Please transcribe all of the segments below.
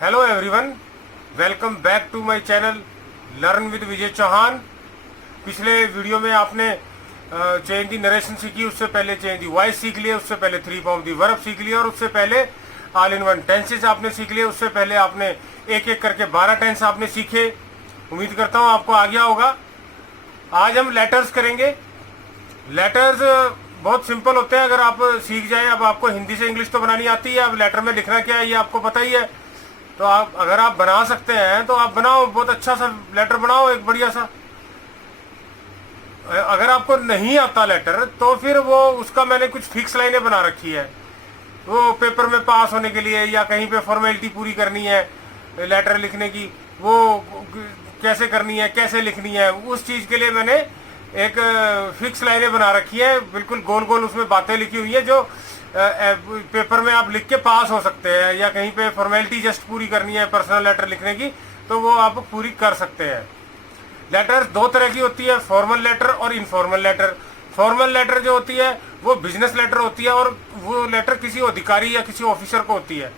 Hello everyone, welcome back to my channel learn with Vijay Chauhan. पिछले video में आपने change the narration सीखी, उससे पहले चेंज दी वॉइस सीख लिए, उससे पहले 3 फॉर्म दी वर्ब सीख लिया और उससे पहले ऑल इन वन टेंसेस आपने सीख लिए। उससे पहले आपने एक एक करके 12 टेंस आपने सीखे। उम्मीद करता हूँ आपको आ गया होगा। आज हम लेटर्स करेंगे। लेटर्स बहुत सिंपल होते हैं अगर आप सीख जाए। अब आपको हिंदी से इंग्लिश तो बनानी आती है, अब लेटर में लिखना क्या है ये आपको पता ही है। तो आप अगर आप बना सकते हैं तो आप बनाओ, बहुत अच्छा सा लेटर बनाओ, एक बढ़िया सा। अगर आपको नहीं आता लेटर तो फिर वो उसका मैंने कुछ फिक्स लाइनें बना रखी है। वो पेपर में पास होने के लिए या कहीं पे फॉर्मेलिटी पूरी करनी है लेटर लिखने की, वो कैसे करनी है, कैसे लिखनी है, उस चीज़ के लिए मैंने एक फिक्स लाइनें बना रखी है। बिल्कुल गोल गोल उसमें बातें लिखी हुई है जो पेपर में आप लिख के पास हो सकते हैं, या कहीं पे फॉर्मेलिटी जस्ट पूरी करनी है पर्सनल लेटर लिखने की तो वो आप पूरी कर सकते हैं। लेटर्स 2 तरह की होती है, फॉर्मल लेटर और इनफॉर्मल लेटर। फॉर्मल लेटर जो होती है वो बिजनेस लेटर होती है और वो लेटर किसी अधिकारी या किसी ऑफिसर को होती है।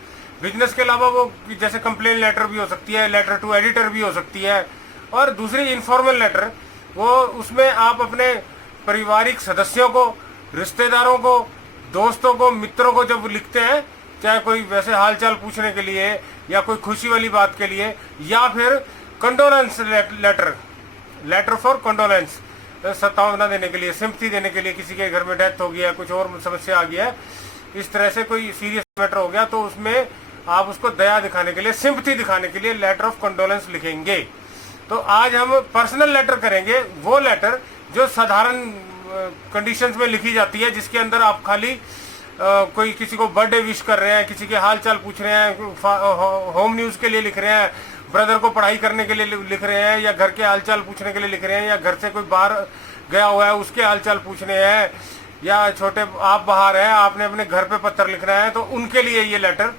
बिजनेस के अलावा वो जैसे कंप्लेन लेटर भी हो सकती है, लेटर टू एडिटर भी हो सकती है। और दूसरी इनफॉर्मल लेटर, वो उसमें आप अपने पारिवारिक सदस्यों को, रिश्तेदारों को, दोस्तों को, मित्रों को जब लिखते हैं, चाहे कोई वैसे हालचाल पूछने के लिए या कोई खुशी वाली बात के लिए, या फिर condolence letter, letter for condolence, सत्तावना देने के लिए, सिंपथी देने के लिए, किसी के घर में डेथ हो गया, कुछ और समस्या आ गया है, इस तरह से कोई सीरियस मैटर हो गया तो उसमें आप उसको दया दिखाने के लिए, सिंपथी दिखाने के लिए लेटर ऑफ कंडोलेंस लिखेंगे। तो आज हम पर्सनल लेटर करेंगे, वो लेटर जो साधारण कंडीशंस में लिखी जाती है, जिसके अंदर आप खाली कोई किसी को बर्थडे विश कर रहे हैं, किसी के हाल चाल पूछ रहे हैं, होम न्यूज़ के लिए लिख रहे हैं, ब्रदर को पढ़ाई करने के लिए लिख रहे हैं, या घर के हाल चाल पूछने के लिए लिख रहे हैं, या घर से कोई बाहर गया हुआ है उसके हाल चाल पूछने हैं, या छोटे आप बाहर हैं आपने अपने घर पे पत्र लिखना है, तो उनके लिए ये लेटर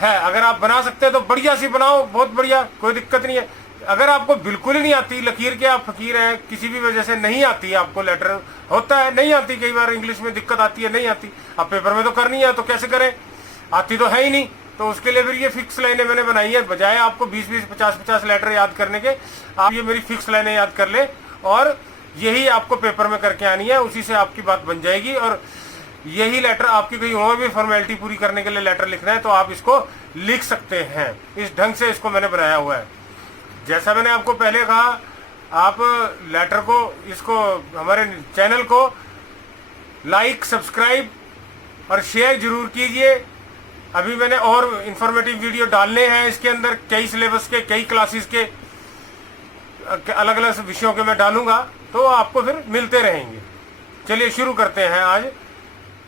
है। अगर आप बना सकते हैं तो बढ़िया सी बनाओ, बहुत बढ़िया, कोई दिक्कत नहीं है। अगर आपको बिल्कुल ही नहीं आती, लकीर के आप फकीर हैं, किसी भी वजह से नहीं आती आपको, लेटर होता है नहीं आती, कई बार इंग्लिश में दिक्कत आती है, नहीं आती, अब पेपर में तो करनी है तो कैसे करें, आती तो है ही नहीं। तो उसके लिए फिर ये फिक्स लाइनें मैंने बनाई है। बजाय आपको 20-20, 50-50 लेटर याद करने के, आप ये मेरी फिक्स लाइनें याद कर ले और यही आपको पेपर में करके आनी है, उसी से आपकी बात बन जाएगी। और यही लेटर आपकी कोई और भी फॉर्मेलिटी पूरी करने के लिए लेटर लिखना है तो आप इसको लिख सकते हैं। इस ढंग से इसको मैंने बनाया हुआ है। जैसा मैंने आपको पहले कहा, आप लेटर को, इसको, हमारे चैनल को लाइक, सब्सक्राइब और शेयर जरूर कीजिए। अभी मैंने और इंफॉर्मेटिव वीडियो डालने हैं इसके अंदर, कई सिलेबस के, कई क्लासेस के, अलग अलग विषयों के मैं डालूंगा, तो आपको फिर मिलते रहेंगे। चलिए शुरू करते हैं आज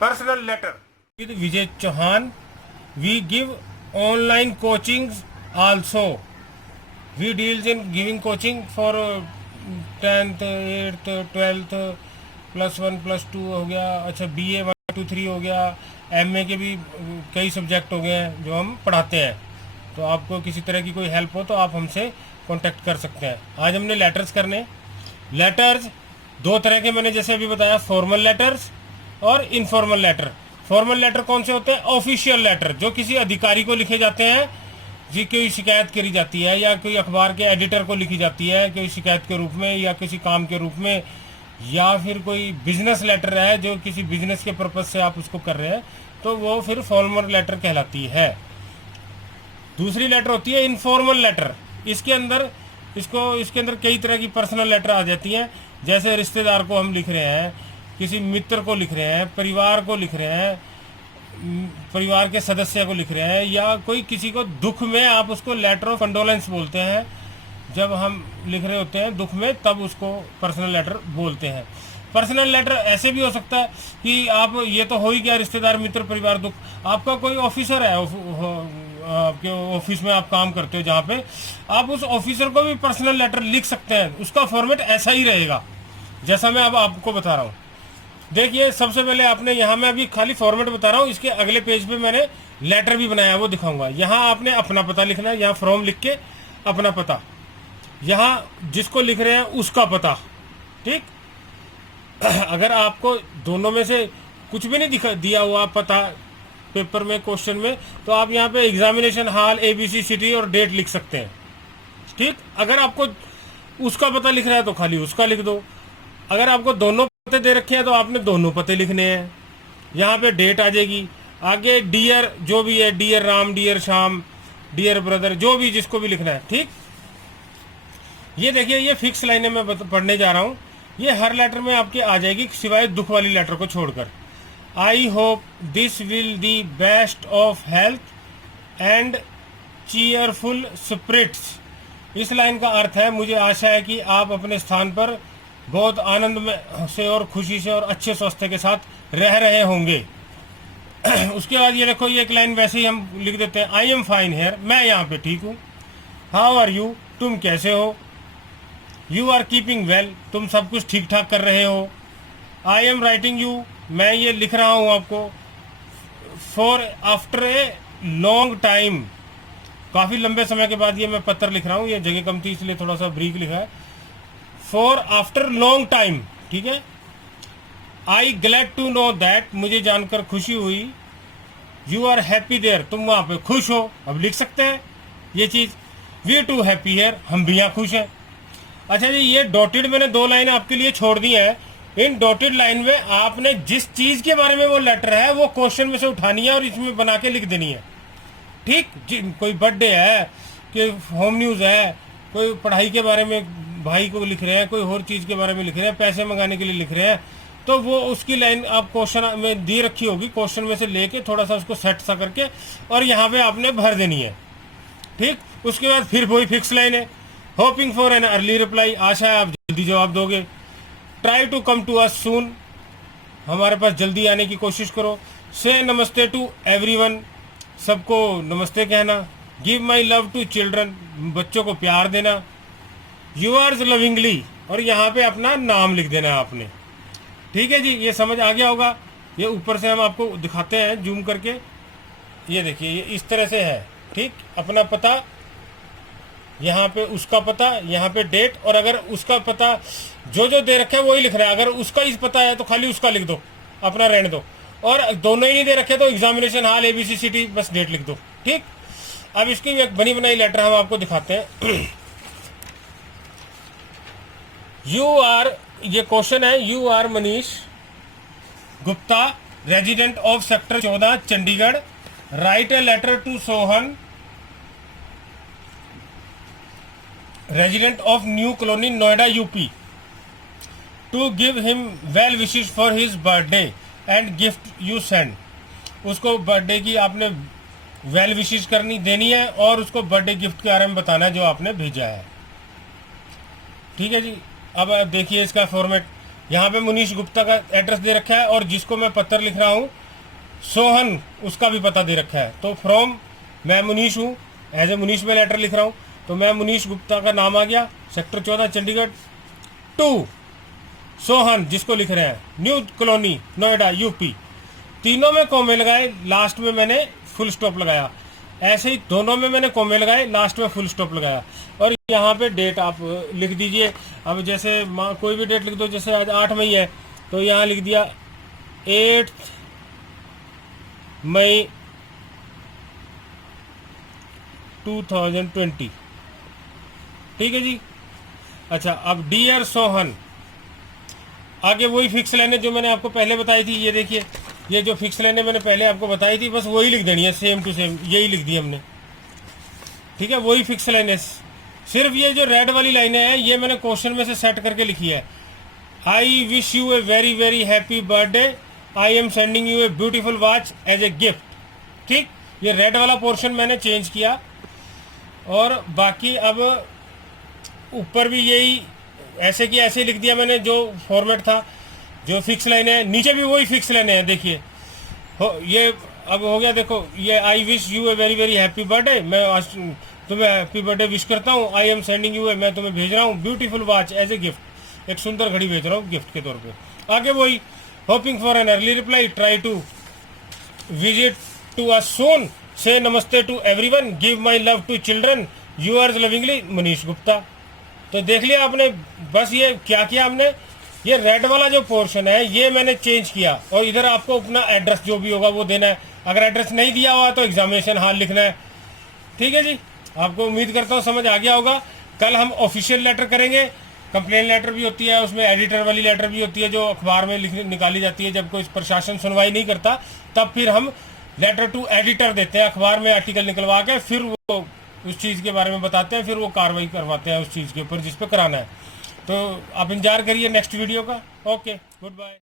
personal letter with Vijay Chauhan. We give online coaching also. We deals in giving coaching for 10th, 8th, 12th, +1, +2 हो गया, अच्छा BA 1, 2, 3 हो गया, MA के भी कई सब्जेक्ट हो गए हैं जो हम पढ़ाते हैं। तो आपको किसी तरह की कोई हेल्प हो तो आप हमसे कांटेक्ट कर सकते हैं। आज हमने लेटर्स करने। लेटर्स 2 तरह के मैंने जैसे अभी बताया, फॉर्मल लेटर्स और इनफॉर्मल लेटर। फॉर्मल लेटर कौन से होते हैं? ऑफिशियल लेटर, जो किसी अधिकारी को लिखे जाते हैं, जी कोई शिकायत करी जाती है, या कोई अखबार के एडिटर को लिखी जाती है कोई शिकायत के रूप में, या किसी काम के रूप में, या फिर कोई बिजनेस लेटर है जो किसी बिजनेस के पर्पज से आप उसको कर रहे हैं, तो वो फिर फॉर्मल लेटर कहलाती है। दूसरी लेटर होती है इनफॉर्मल लेटर। इसके अंदर कई तरह की पर्सनल लेटर आ जाती हैं। जैसे रिश्तेदार को हम लिख रहे हैं, किसी मित्र को लिख रहे हैं, परिवार को लिख रहे हैं, परिवार के सदस्य को लिख रहे हैं, या कोई किसी को दुख में, आप उसको लेटर ऑफ कंडोलेंस बोलते हैं। जब हम लिख रहे होते हैं दुख में, तब उसको पर्सनल लेटर बोलते हैं। पर्सनल लेटर ऐसे भी हो सकता है कि आप, ये तो हो ही गया रिश्तेदार, मित्र, परिवार, दुख, आपका कोई ऑफिसर है, आपके ऑफिस में आप काम करते हो जहाँ पे, आप उस ऑफिसर को भी पर्सनल लेटर लिख सकते हैं। उसका फॉर्मेट ऐसा ही रहेगा जैसा मैं अब आपको बता रहा हूँ। देखिए, सबसे पहले आपने, यहाँ मैं अभी खाली फॉर्मेट बता रहा हूँ, इसके अगले पेज पे मैंने लेटर भी बनाया, वो दिखाऊंगा। यहाँ आपने अपना पता लिखना है, यहाँ फ्रॉम लिख के अपना पता, यहाँ जिसको लिख रहे हैं उसका पता, ठीक। अगर आपको दोनों में से कुछ भी नहीं दिया हुआ पता, पेपर में, क्वेश्चन में, तो आप यहाँ पे एग्जामिनेशन हॉल, ABC सिटी और डेट लिख सकते हैं। ठीक, अगर आपको उसका पता लिख रहा है तो खाली उसका लिख दो। अगर आपको दोनों पते दे रखे हैं तो आपने दोनों पते लिखने हैं। यहाँ पे डेट आ जाएगी, आगे डियर जो भी है, dear Ram, dear Shyam, dear brother, जो भी जिसको भी लिखना है। ठीक, ये देखिए ये फिक्स लाइनें मैं पढ़ने जा रहा हूँ, ये हर लेटर में आपके आ जाएगी सिवाय दुख वाली लेटर को छोड़कर। I hope this will the best of health and cheerful spirits. इस लाइन का अर्थ है, मुझे आशा है कि आप अपने स्थान पर बहुत आनंद में से और खुशी से और अच्छे स्वास्थ्य के साथ रह रहे होंगे। उसके बाद ये देखो, ये एक लाइन वैसे ही हम लिख देते हैं, आई एम फाइन हेयर, मैं यहाँ पे ठीक हूँ। हाउ आर यू, तुम कैसे हो। यू आर कीपिंग वेल, तुम सब कुछ ठीक ठाक कर रहे हो। आई एम राइटिंग यू, मैं ये लिख रहा हूँ आपको। For after a long time, काफ़ी लंबे समय के बाद ये मैं पत्र लिख रहा हूँ, ये जगह कम थी इसलिए थोड़ा सा ब्रीफ लिखा है। फॉर आफ्टर लॉन्ग टाइम, ठीक है। आई ग्लैड टू नो दैट, मुझे जानकर खुशी हुई। यू आर हैप्पी देयर, तुम वहाँ पे खुश हो। अब लिख सकते हैं ये चीज़। वी टू हैप्पी हेयर, हम भी यहाँ खुश हैं। अच्छा जी, ये डॉटेड मैंने 2 लाइनें आपके लिए छोड़ दी हैं। इन डॉटेड लाइन में आपने जिस चीज़ के बारे में वो लेटर है वो क्वेश्चन में से उठानी है और इसमें बना के लिख देनी है। ठीक, कोई बर्थडे है, कोई होम न्यूज़ है, कोई पढ़ाई के बारे में भाई को लिख रहे हैं, कोई और चीज़ के बारे में लिख रहे हैं, पैसे मंगाने के लिए लिख रहे हैं, तो वो उसकी लाइन आप क्वेश्चन में दी रखी होगी, क्वेश्चन में से लेके थोड़ा सा उसको सेट सा करके और यहाँ पे आपने भर देनी है। ठीक, उसके बाद फिर वही फिक्स लाइन है, hoping for an early reply, आशा है आप जल्दी जवाब दोगे। Try to come to us soon, हमारे पास जल्दी आने की कोशिश करो। से नमस्ते टू एवरीवन, सबको नमस्ते कहना। Give my love to children, बच्चों को प्यार देना। यूअर्स लविंगली, और यहाँ पे अपना नाम लिख देना है आपने। ठीक है जी, ये समझ आ गया होगा। ये ऊपर से हम आपको दिखाते हैं जूम करके, ये देखिए ये इस तरह से है। ठीक, अपना पता, यहाँ पे उसका पता, यहाँ पे डेट, और अगर उसका पता जो जो दे रखा है वही लिख रहा है। अगर उसका ही पता है तो खाली उसका लिख दो, अपना रहने दो। और दोनों ही नहीं दे रखे तो एग्जामिनेशन हॉल, ABC सिटी, बस डेट लिख दो। ठीक, अब इसकी एक बनी बनाई लेटर हम आपको दिखाते हैं। यू आर, ये क्वेश्चन है, you are Manish Gupta, resident of sector 14 Chandigarh, write a letter to Sohan, resident of new colony Noida UP, to give him well wishes for his birthday and gift you send. उसको बर्थडे की आपने well wishes करनी देनी है और उसको बर्थडे गिफ्ट के बारे में बताना है जो आपने भेजा है। ठीक है जी, अब देखिए इसका फॉर्मेट, यहाँ पे मनीष गुप्ता का एड्रेस दे रखा है और जिसको मैं पत्र लिख रहा हूँ सोहन, उसका भी पता दे रखा है। तो फ्रॉम, मैं मनीष हूँ, एज ए मनीष में लेटर लिख रहा हूँ, तो मैं मनीष गुप्ता का नाम आ गया, सेक्टर 14 चंडीगढ़, टू सोहन जिसको लिख रहे हैं न्यू कॉलोनी नोएडा UP। तीनों में कॉमे लगाए, लास्ट में मैंने फुल स्टॉप लगाया। ऐसे ही दोनों में मैंने कॉमे लगाए, लास्ट में फुल स्टॉप लगाया। और यहाँ पे डेट आप लिख दीजिए। अब जैसे कोई भी डेट लिख दो, जैसे आज 8 मई है तो यहाँ लिख दिया 8 मई 2020। ठीक है जी। अच्छा, अब डियर सोहन, आगे वही फिक्स लाइनें जो मैंने आपको पहले बताई थी। ये देखिए, ये जो फिक्स लाइनें मैंने पहले आपको बताई थी, बस वही लिख देनी है, सेम टू सेम यही लिख दी हमने। ठीक है, वही फिक्स लाइनें, सिर्फ ये जो रेड वाली लाइनें हैं ये मैंने क्वेश्चन में से सेट करके लिखी है। I wish you a very very happy birthday, I am sending you a beautiful watch as a gift. ठीक, ये रेड वाला पोर्शन मैंने चेंज किया और बाकी अब ऊपर भी यही ऐसे की ऐसे लिख दिया मैंने, जो फॉर्मेट था, जो फिक्स लाइनें हैं नीचे भी वही फिक्स लाइनें हैं। देखिए ये अब हो गया, देखो ये I wish you a very very happy birthday, मैं आज तुम्हें हैप्पी बर्थडे विश करता हूँ। I am sending you a, मैं तुम्हें भेज रहा हूँ beautiful watch as a gift, एक सुंदर घड़ी भेज रहा हूँ गिफ्ट के तौर पे। आगे वही hoping for an early reply, try to visit to us soon, say namaste to everyone, give my love to children, yours lovingly Manish Gupta. तो देख लिया आपने, बस ये क्या किया हमने, ये रेड वाला जो पोर्शन है ये मैंने चेंज किया, और इधर आपको अपना एड्रेस जो भी होगा वो देना है। अगर एड्रेस नहीं दिया हुआ तो एग्जामिनेशन हाल लिखना है। ठीक है जी, आपको उम्मीद करता हूँ समझ आ गया होगा। कल हम ऑफिशियल लेटर करेंगे, कंप्लेन लेटर भी होती है, उसमें एडिटर वाली लेटर भी होती है जो अखबार में निकाली जाती है जब कोई प्रशासन सुनवाई नहीं करता, तब फिर हम लेटर टू एडिटर देते हैं, अखबार में आर्टिकल निकलवा के फिर वो उस चीज़ के बारे में बताते हैं, फिर वो कार्रवाई करवाते हैं उस चीज़ के ऊपर जिस पे कराना है। तो आप इंतजार करिए नेक्स्ट वीडियो का। Okay, good bye.